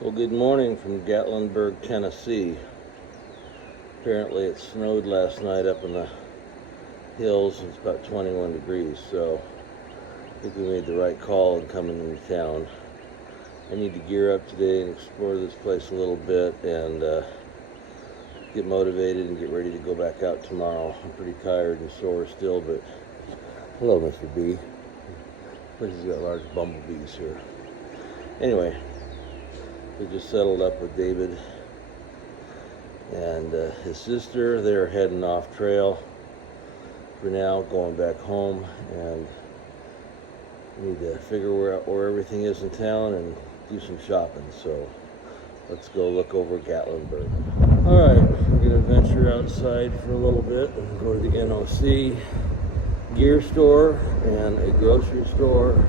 Well, good morning from Gatlinburg, Tennessee. Apparently it snowed last night up in the hills. It's about 21 degrees, so I think we made the right call in coming into town. I need to gear up today and explore this place a little bit and get motivated and get ready to go back out tomorrow. I'm pretty tired and sore still, but hello, Mr. B. This place has got large bumblebees here. Anyway, we just settled up with David and his sister. They're heading off trail for now, going back home, and we need to figure where everything is in town and do some shopping. So let's go look over Gatlinburg. All right, we're gonna venture outside for a little bit and go to the NOC gear store and a grocery store,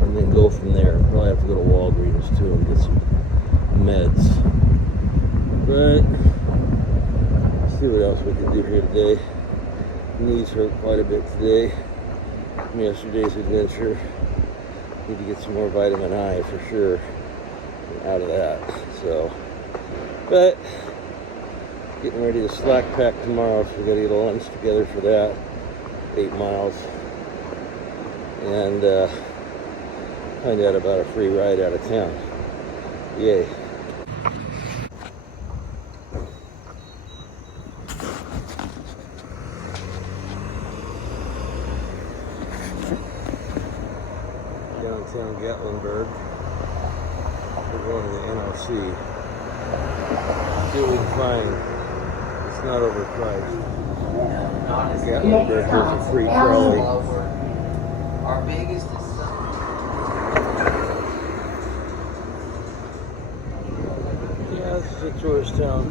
and then go from there. Probably have to go to Walgreens too and get some meds. But let's see what else we can do here today. Knees hurt quite a bit today from yesterday's adventure. Need to get some more vitamin I for sure out of that. So, but getting ready to slack pack tomorrow, so we gotta get a lunch together for that. 8 miles. And find out about a free ride out of town. Yay. Downtown Gatlinburg. We're going to the NOC. See what we can find. It's not overpriced. Gatlinburg has a free trolley. Our biggest is Yeah, this is a tourist town.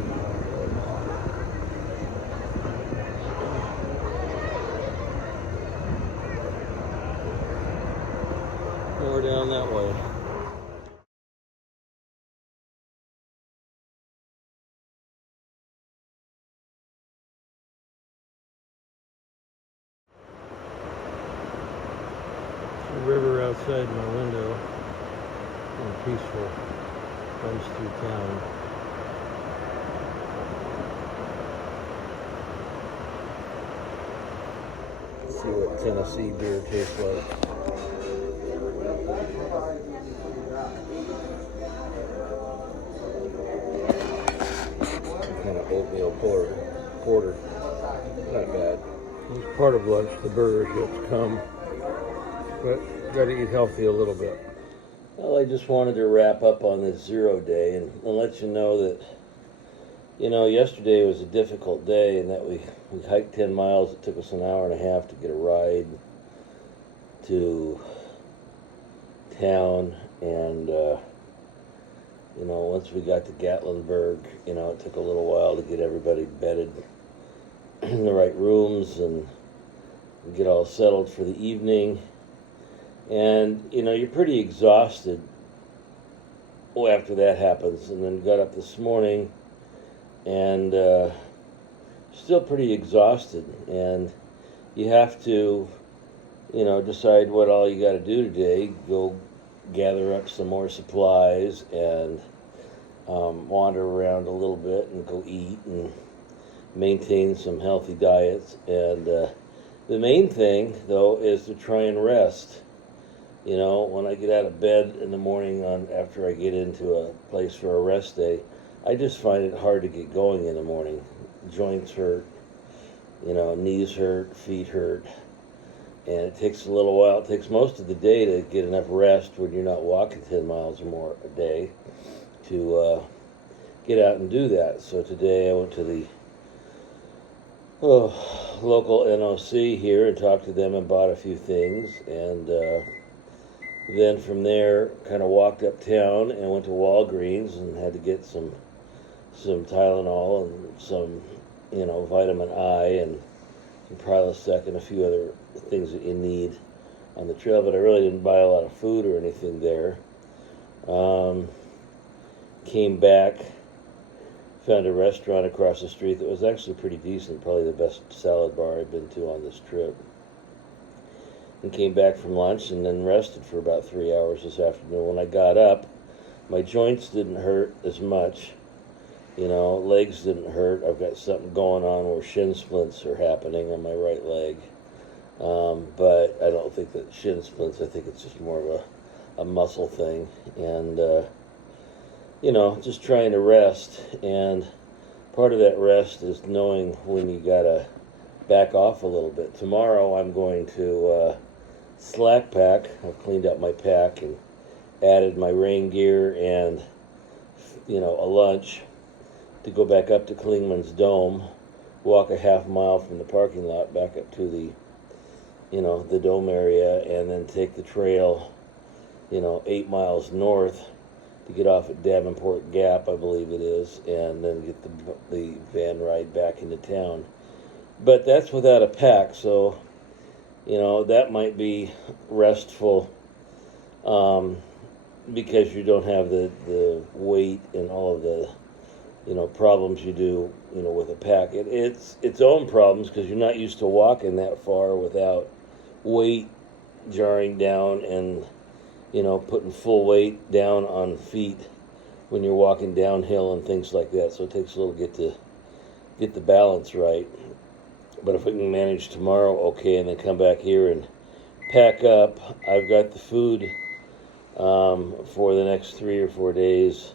More down that way. The river outside my window, and peaceful, runs through town. Let's see what Tennessee beer tastes like. Some kind of oatmeal porter. Not bad. It's part of lunch. The burger's yet to come. But got to eat healthy a little bit. Well, I just wanted to wrap up on this 0 day and let you know that, yesterday was a difficult day, and that we hiked 10 miles. It took us an hour and a half to get a ride to town, and once we got to Gatlinburg, it took a little while to get everybody bedded in the right rooms and get all settled for the evening. And you're pretty exhausted after that happens. And then got up this morning and still pretty exhausted, and you have to decide what all you got to do today. Go gather up some more supplies and wander around a little bit and go eat and maintain some healthy diets. And the main thing though is to try and rest. When I get out of bed in the morning after I get into a place for a rest day, I just find it hard to get going in the morning. Joints hurt, knees hurt, feet hurt, and it takes a little while. It takes most of the day to get enough rest when you're not walking 10 miles or more a day to get out and do that. So today I went to the local NOC here and talked to them and bought a few things, and then from there kind of walked uptown and went to Walgreens and had to get some Tylenol and some vitamin I and some Prilosec and a few other things that you need on the trail. But I really didn't buy a lot of food or anything there. Came back, found a restaurant across the street that was actually pretty decent, probably the best salad bar I've been to on this trip. And came back from lunch and then rested for about 3 hours this afternoon. When I got up, My joints didn't hurt as much. Legs didn't hurt. I've got something going on where shin splints are happening on my right leg. But I don't think that shin splints, I think it's just more of a muscle thing. And, just trying to rest. And part of that rest is knowing when you gotta back off a little bit. Tomorrow I'm going to slack pack. I've cleaned up my pack and added my rain gear and, a lunch to go back up to Klingman's Dome, walk a half mile from the parking lot back up to the dome area, and then take the trail, 8 miles north to get off at Davenport Gap, I believe it is, and then get the van ride back into town. But that's without a pack, so, that might be restful, because you don't have the weight and all of the, problems you do, with a pack. It's its own problems because you're not used to walking that far without weight jarring down and, putting full weight down on feet when you're walking downhill and things like that. So it takes a little get the balance right. But if we can manage tomorrow, okay, and then come back here and pack up, I've got the food for the next 3 or 4 days.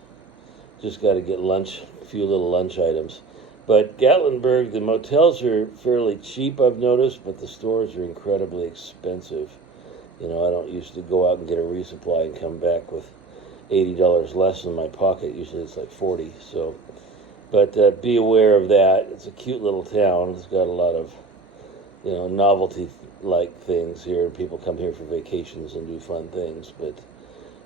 Just got to get lunch, a few little lunch items. But Gatlinburg, the motels are fairly cheap, I've noticed, but the stores are incredibly expensive. I don't used to go out and get a resupply and come back with $80 less in my pocket. Usually it's like 40. So, but be aware of that. It's a cute little town. It's got a lot of, novelty-like things here, and people come here for vacations and do fun things. But,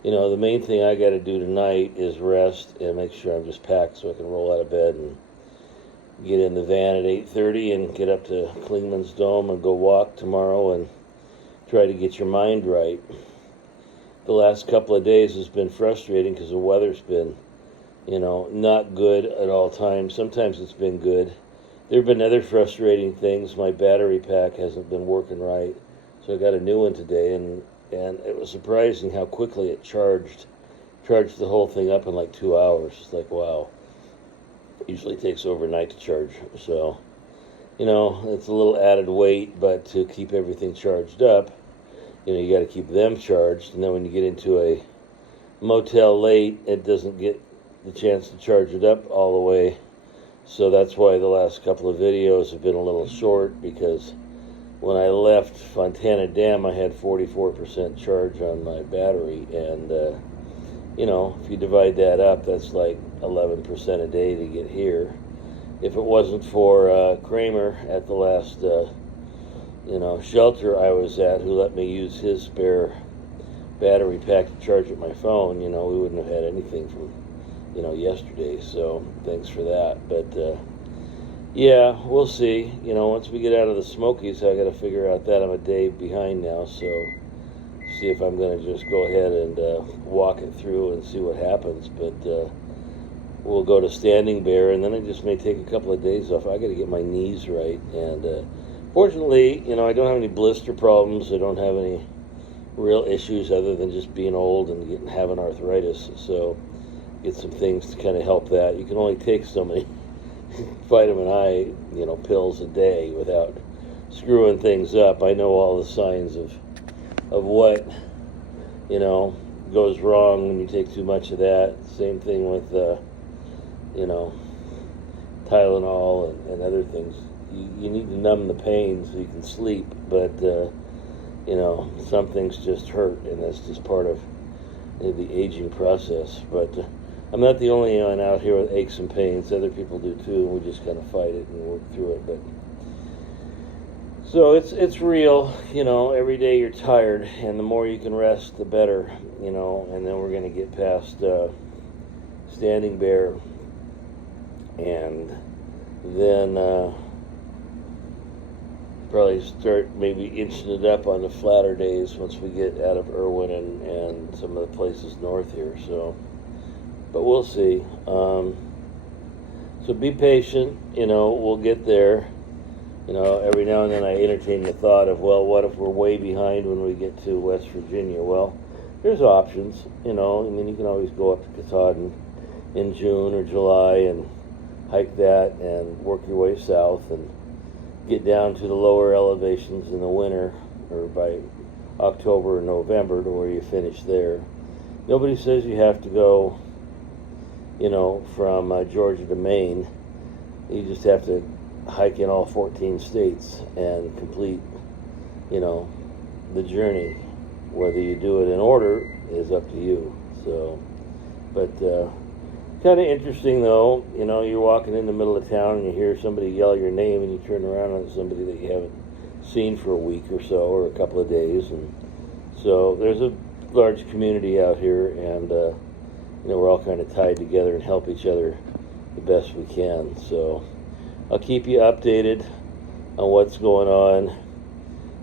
the main thing I got to do tonight is rest and make sure I'm just packed so I can roll out of bed and get in the van at 8:30 and get up to Klingman's Dome and go walk tomorrow and try to get your mind right. The last couple of days has been frustrating because the weather's been, not good at all times. Sometimes it's been good. There have been other frustrating things. My battery pack hasn't been working right, so I got a new one today, and it was surprising how quickly it charged the whole thing up in like 2 hours. It's like, wow. It usually takes overnight to charge. So, it's a little added weight, but to keep everything charged up, you got to keep them charged. And then when you get into a motel late, it doesn't get the chance to charge it up all the way. So that's why the last couple of videos have been a little short, because when I left Fontana Dam, I had 44% charge on my battery, and if you divide that up, that's like 11% a day to get here. If it wasn't for Kramer at the last shelter I was at, who let me use his spare battery pack to charge up my phone, we wouldn't have had anything from yesterday. So thanks for that. But yeah, we'll see. Once we get out of the Smokies, I got to figure out that. I'm a day behind now, so see if I'm going to just go ahead and walk it through and see what happens. But we'll go to Standing Bear, and then I just may take a couple of days off. I got to get my knees right, and fortunately, I don't have any blister problems. I don't have any real issues other than just being old and having arthritis. So get some things to kind of help that. You can only take so many vitamin I, pills a day without screwing things up. I know all the signs of what, goes wrong when you take too much of that. Same thing with, Tylenol and other things. You need to numb the pain so you can sleep, but, some things just hurt, and that's just part of the aging process. But I'm not the only one out here with aches and pains. Other people do too, and we just kind of fight it and work through it. But so it's real, every day you're tired, and the more you can rest, the better, and then we're going to get past Standing Bear, and then probably start maybe inching it up on the flatter days once we get out of Irwin and some of the places north here. So, but we'll see. So be patient, we'll get there. Every now and then I entertain the thought of, well, what if we're way behind when we get to West Virginia? Well, there's options, you know. I mean, you can always go up to Katahdin in June or July and hike that and work your way south and get down to the lower elevations in the winter or by October or November to where you finish there. Nobody says you have to go, you know, from Georgia to Maine. You just have to hike in all 14 states and complete, you know, the journey. Whether you do it in order is up to you. So, but kind of interesting though. You know, you're walking in the middle of town and you hear somebody yell your name, and you turn around and it's somebody that you haven't seen for a week or so, or a couple of days, and so there's a large community out here, and you know, we're all kind of tied together and help each other the best we can. So I'll keep you updated on what's going on.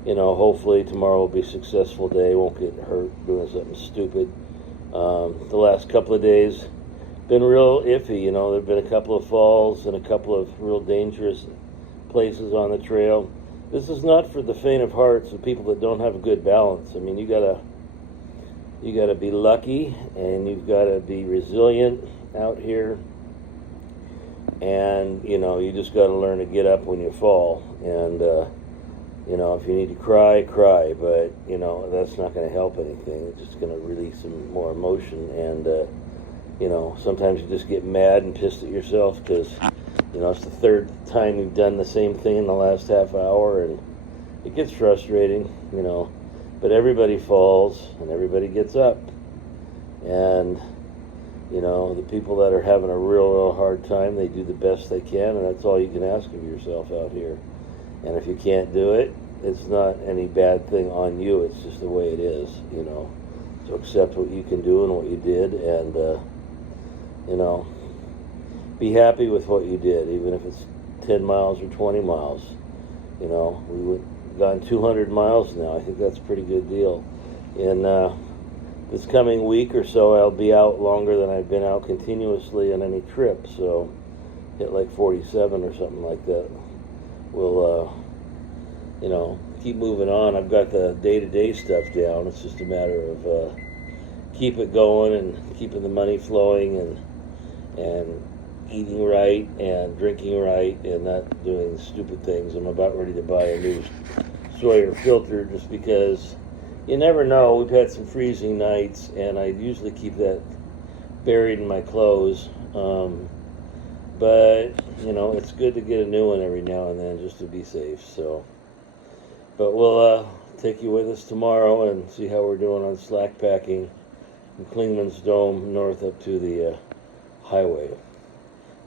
You know, hopefully tomorrow will be a successful day. Won't get hurt doing something stupid. The last couple of days been real iffy. You know, there've been a couple of falls and a couple of real dangerous places on the trail. This is not for the faint of hearts of people that don't have a good balance. I mean, you gotta be lucky, and you've got to be resilient out here. And you know, you just got to learn to get up when you fall. And you know, if you need to cry, cry. But you know, that's not going to help anything. It's just going to release some more emotion. And you know, sometimes you just get mad and pissed at yourself because you know, it's the third time you've done the same thing in the last half hour, and it gets frustrating. You know, but everybody falls and everybody gets up. And you know, the people that are having a real hard time, they do the best they can, and that's all you can ask of yourself out here. And if you can't do it, it's not any bad thing on you. It's just the way it is, you know. So accept what you can do and what you did, and you know, be happy with what you did, even if it's 10 miles or 20 miles. You know, we've gone 200 miles now. I think that's a pretty good deal. In this coming week or so, I'll be out longer than I've been out continuously on any trip. So hit like 47 or something like that. We'll, you know, keep moving on. I've got the day-to-day stuff down. It's just a matter of keep it going and keeping the money flowing, and eating right and drinking right and not doing stupid things. I'm about ready to buy a new Sawyer filter just because you never know. We've had some freezing nights, and I usually keep that buried in my clothes. But, you know, it's good to get a new one every now and then just to be safe. So, but we'll take you with us tomorrow and see how we're doing on slack packing from Klingman's Dome north up to the highway.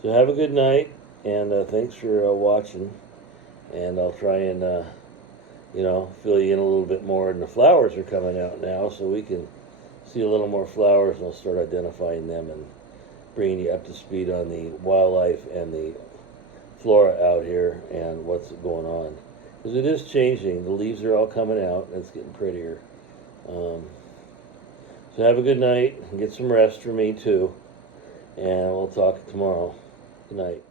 So have a good night, and thanks for watching. And I'll try and, you know, fill you in a little bit more. And the flowers are coming out now, so we can see a little more flowers, and I'll start identifying them and bringing you up to speed on the wildlife and the flora out here and what's going on. Because it is changing. The leaves are all coming out, and it's getting prettier. So have a good night, and get some rest for me too. And we'll talk tomorrow. Good night.